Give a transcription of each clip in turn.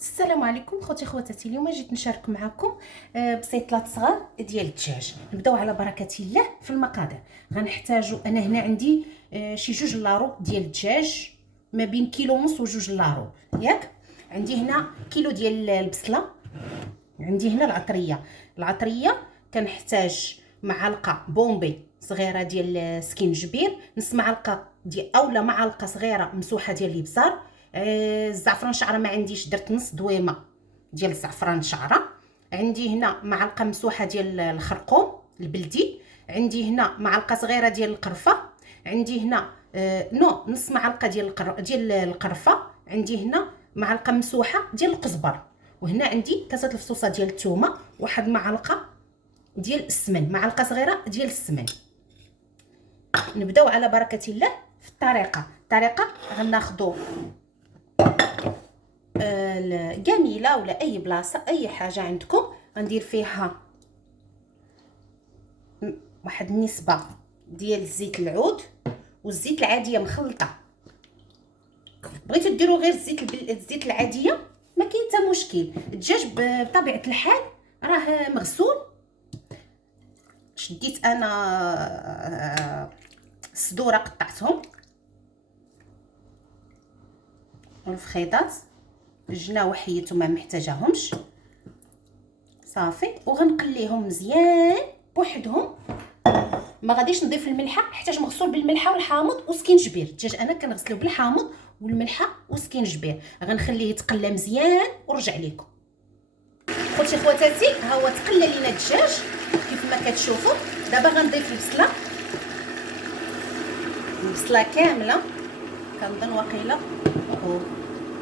السلام عليكم خوتي خواتاتي. اليوم جيت نشارك معكم بسيطلات صغار ديال الدجاج. نبداو على بركه الله في المقادير. غنحتاجو انا هنا عندي شي 2 لارو ديال الدجاج، ما بين كيلو ونص و2 لارو ياك. عندي هنا كيلو ديال البصله، عندي هنا العطريه كنحتاج معلقه بومبي صغيره ديال سكينجبير، نص معلقه ديال اولا معلقه صغيره مسوحه ديال الابزار. الزعفران شعره ما عنديش، درت نص دويمه ديال الزعفران شعره. عندي هنا معلقه مسوحه ديال الخرقوم البلدي، عندي هنا معلقه صغيره ديال القرفه، عندي هنا نص معلقه ديال القرفه، عندي هنا معلقه مسوحه ديال القزبر، وهنا عندي كاسه الفصوصه ديال الثومه، واحد معلقه ديال السمن، معلقه صغيره ديال السمن. نبداو على بركه الله في الطريقه. غناخذوا الجميله ولا اي بلاصه اي حاجه عندكم، غندير فيها واحد النسبه ديال زيت العود والزيت العاديه مخلطه. بغيتو ديروا غير الزيت العاديه ما كاين حتى مشكل. الدجاج بطبيعه الحال راه مغسول. شديت انا الصدوره قطعتهم والفخيضات، الجناوه حيدتو ما محتاجاهمش صافي، وغنقليهم مزيان بوحدهم. ما غاديش نضيف الملحه حيت مغسول بالملحه والحامض وسكينجبير. الدجاج انا كنغسلو بالحامض والملحه وسكينجبير. غنخليه يتقلى مزيان ورجع لكم. خوتي خواتاتي، ها هو تقلى لينا الدجاج كيف ما كتشوفوا. دابا غنضيف البصله كامله، كنظن واقيلا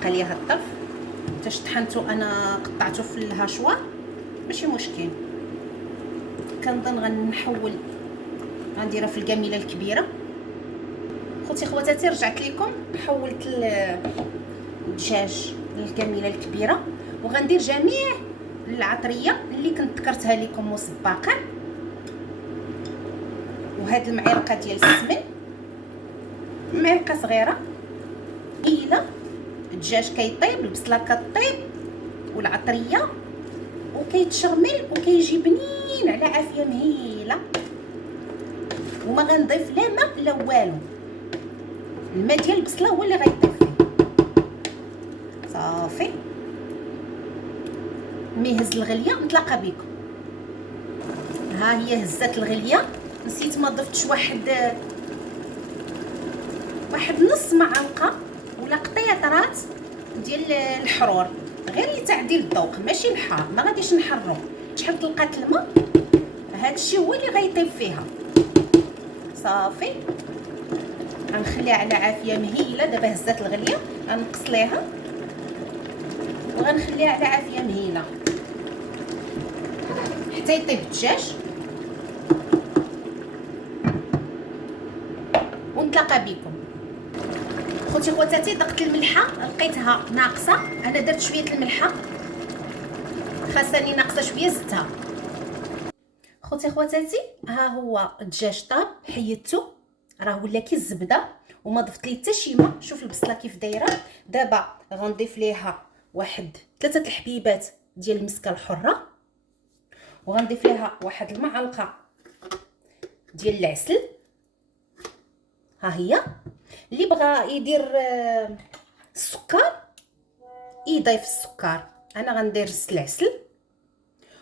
بقى ليا هاد الطرف حتى طحنتو انا قطعته في الهاشوار ماشي مشكل. كنظن غنحول غنديرها في الجميله الكبيره. خوتي خواتاتي، رجعت لكم حولت الدجاج للجميله الكبيره، وغندير جميع العطريه اللي كنت ذكرتها لكم مسبقا، وهاد المعلقه ديال السمن، معلقه صغيره الى الدجاج كيطيب، البصله كطيب والعطريه وكيتشرمل وكيجي بنين على عافيه مهيله. وما غنضيف لا ماء لا والو، الماء ديال البصله هو اللي غيطيب فيه صافي. ملي يهز الغليه نتلاقى بكم. ها هي هزات الغليه، نسيت ما ضفتش واحد نص معلقه ولا قطيطرات ديال الحرور، غير لتعديل الذوق ماشي الحار، ما غاديش نحرو. شحال طلقات الماء هادشي هو اللي غيطيب فيها صافي. غنخليها على عافيه مهيله. دابا هزات الغليه غنقص ليها وغنخليها على عافيه مهيله حتى يطيب الدجاج، ونتلاقى بكم. خوتي خواتاتي، دقت الملحه لقيتها ناقصه، انا درت شويه الملحه خاصني ناقصه شويه زدتها. خوتي خواتاتي، ها هو الدجاج طاب، حيدته راه ولا كي الزبده وما ضفت ليه حتى شي ماء. شوف البصله كيف دايره. دابا غنضيف ليها واحد 3 الحبيبات ديال المسكه الحره، وغنضيف ليها واحد المعلقه ديال العسل. ها هي. اللي بغى يدير السكر يضيف السكر، انا غندير العسل.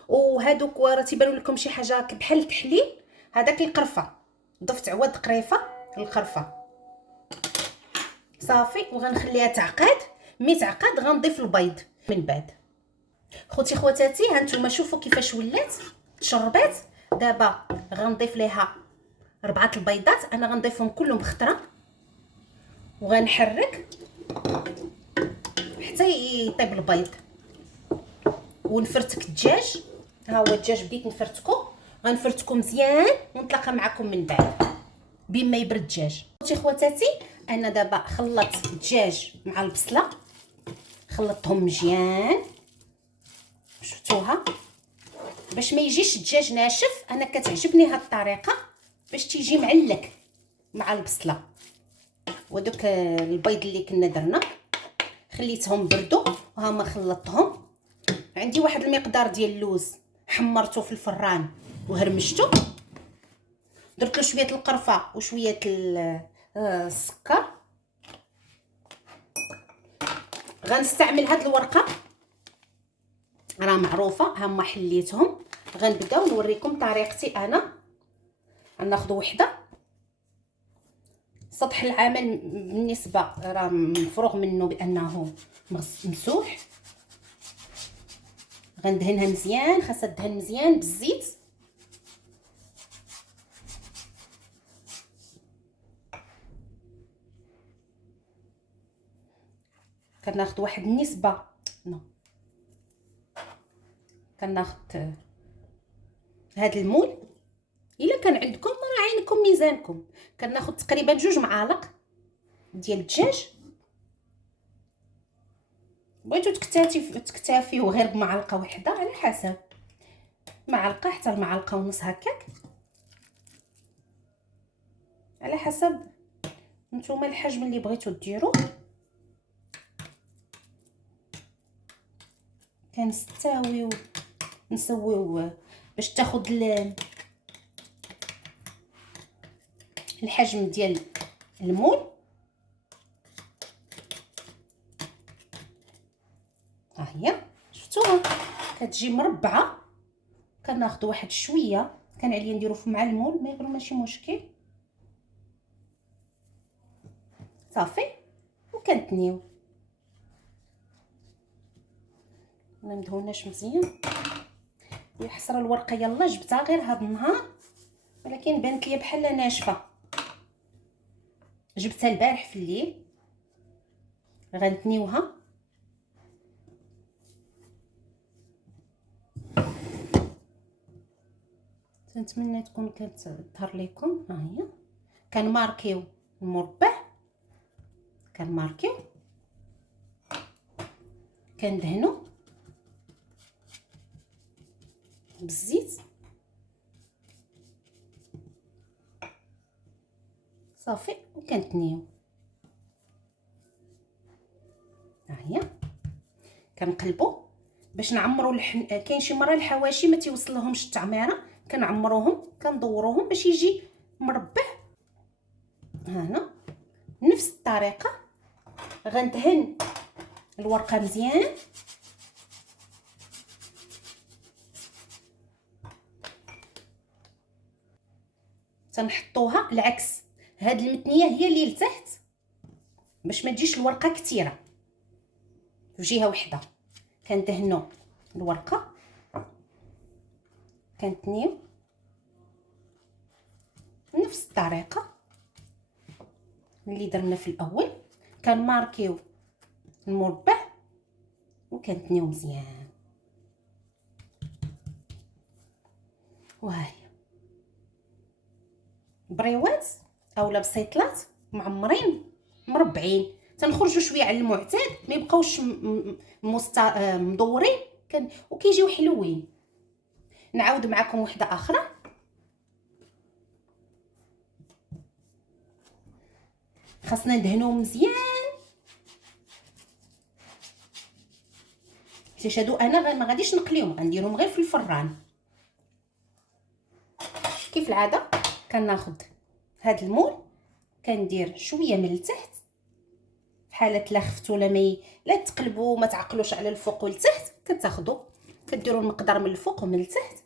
وهادوك راه تيبانوا لكم شي حاجه بحال التحليل، هذاك القرفه ضفت عواد قريفه القرفه صافي. وغنخليها تعقد. مي تعقد غنضيف البيض من بعد. خوتي خواتاتي، ها نتوما شوفوا كيفاش ولات تشربات. دابا غنضيف ليها 4 البيضات، انا غنضيفهم كلهم بخطره وغنحرك حتى يطيب البيض. ونفرتك الدجاج. ها هو الدجاج بديت نفرتكو، غنفرتكو مزيان ونتلاقى معكم من بعد بما يبرد الدجاج. خوتي خواتاتي، انا دابا خلطت الدجاج مع البصله، خلطتهم مزيان شفتوها باش ما يجيش الدجاج ناشف. انا كتعجبني هاد الطريقه باش تيجي معلك مع البصله. ودوك البيض اللي كنا درنا خليتهم بردوا وهما خلطتهم. عندي واحد المقدار ديال اللوز حمرته في الفران وهرمشته، درت له شويه القرفه وشويه السكر. غنستعمل هاد الورقه راه معروفه، هما حليتهم. غنبداو نوريكم طريقتي انا. غناخذ وحده. سطح العمل بالنسبه راه مفروغ منه بانه مسوح. غندهنها مزيان، خاصها تدهن مزيان بالزيت. كناخذ واحد النسبه كناخذ هذا المول. الا كان عندكم راه عينكم ميزانكم. كناخذ تقريبا 2 معالق ديال الدجاج. بغيتو تكتفيو غير بمعلقه واحده على حسب، معلقه حتى المعلقه ونص هكاك، على حسب نتوما الحجم اللي بغيتو ديروه. كنستاويو نسويو باش تاخذ الحجم ديال المول. ها هي شفتوها كتجي مربعه. كناخذ واحد شويه، كان عليا نديرو مع المول ما يقولوا ماشي مشكل صافي. وكنتنيو ما مدهوناش مزيان. يا حسره الورقه يلا جبتها غير هاد النهار، ولكن بانت لي بحال ناشفه. جبتها البارح في الليل. غنتنيوها. نتمنى تكون كتظهر لكم. ها هي كنماركيو المربع، كنماركيو، كندهنو بالزيت صافي وكنتنيو. ها هي كنقلبو باش نعمروا كاين شي مره الحواشي ما تيوصل لهمش التعميره، كنعمروهم كندوروهم باش يجي مربع. هنا نفس الطريقه غندهن الورقه مزيان. تنحطوها العكس، هاد المتنيه هي اللي لتحت باش ما تجيش الورقه كثيره في جهه واحده. كندهنوا الورقه كنتنيو نفس الطريقه اللي درنا في الاول. كنماركيو المربع وكنتنيو مزيان. وهاهي بريوات اولا بسيطلات معمرين مربعين، تنخرجوا شويه على المعتاد، ما يبقاوش مدورين وكيجيو حلوين. نعاود معكم وحده اخرى. خاصنا ندهنوهم مزيان باش هادو انا ما غاديش نقليهم، غنديرهم غير في الفران. كيف العاده كناخذ هاد المول كندير شويه من التحت في حاله لا خفتوا لا تقلبوا ما تعقلوش على الفوق والتحت. كتاخذوا كديروا المقدار من الفوق ومن التحت.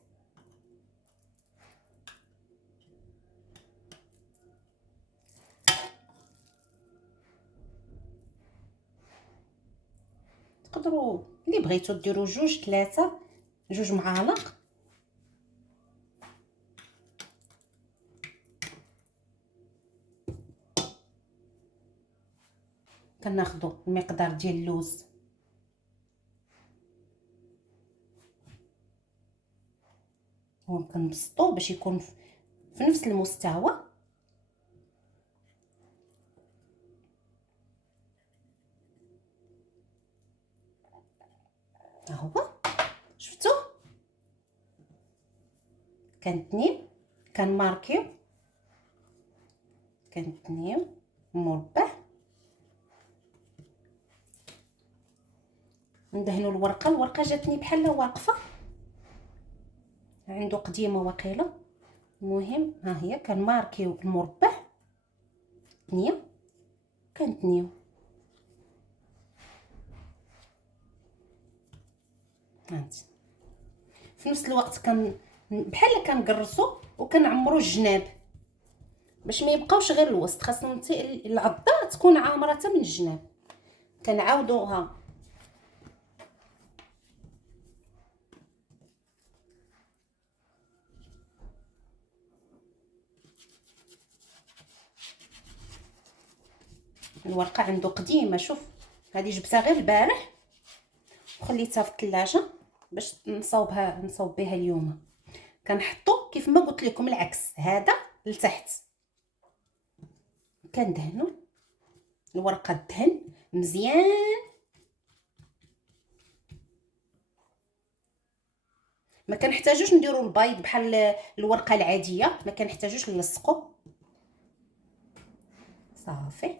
تقدروا اللي بغيتوا ديروا 2 معالق. كناخذوا المقدار ديال اللوز وكنبسطوه باش يكون في نفس المستوى. ها هو شفتوا كنتنيو كنماركيو مربع ندهنوا الورقه جاتني بحال واقفه، عنده قديمه وقيله. المهم ها هي كنماركيو المربع نيه، كنتنيو هانتي. في نفس الوقت بحال كنقرصوا وكنعمروا الجناب باش ما يبقاوش غير الوسط، خاصهم العضه تكون عامره من الجناب. كنعاودوها الورقه عنده قديمه. شوف هذه جبتها غير البارح وخليتها في الثلاجه باش نصاوب بها اليوم. كنحطو كيف ما قلت لكم العكس، هذا لتحت. كندهنوا الورقه الدهن مزيان، ما كنحتاجوش نديروا البيض بحال الورقه العاديه، ما كنحتاجوش نلصقوا. صافي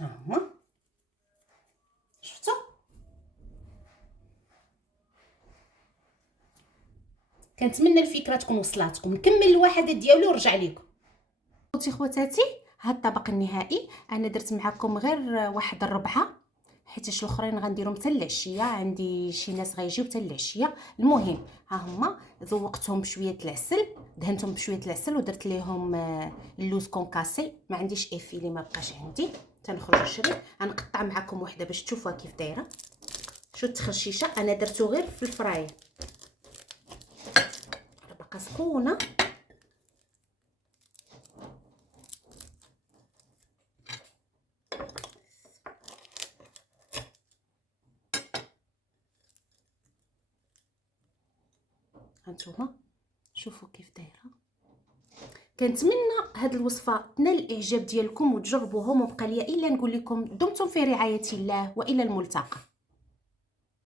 ها هما شفتوا. كنتمنى الفكره تكون وصلاتكم. نكمل الوحدات ديالو ورجع لكم. خوتي خواتاتي، هاد الطبق النهائي انا درت معكم غير واحد الربعه، حيتاش الاخرين غنديرهم حتى العشيه، عندي شي ناس غيجيو حتى العشيه. المهم ها هما ذوقتهم بشويه العسل، دهنتهم بشويه العسل ودرت ليهم اللوز كونكاسي. ما عنديش افيلي، ما بقاش عندي، تنخرج نشري. غنقطع معكم وحده باش تشوفوها كيف دايره. شو التخرشيشه انا درتو غير في الفراي، باقا سخونه. هانتوما شوفوا كيف دايره. كنتمنى هاد الوصفه تنال الاعجاب ديالكم وتجربوهم، وبقى ليا الا نقول لكم دمتم في رعايه الله والى الملتقى.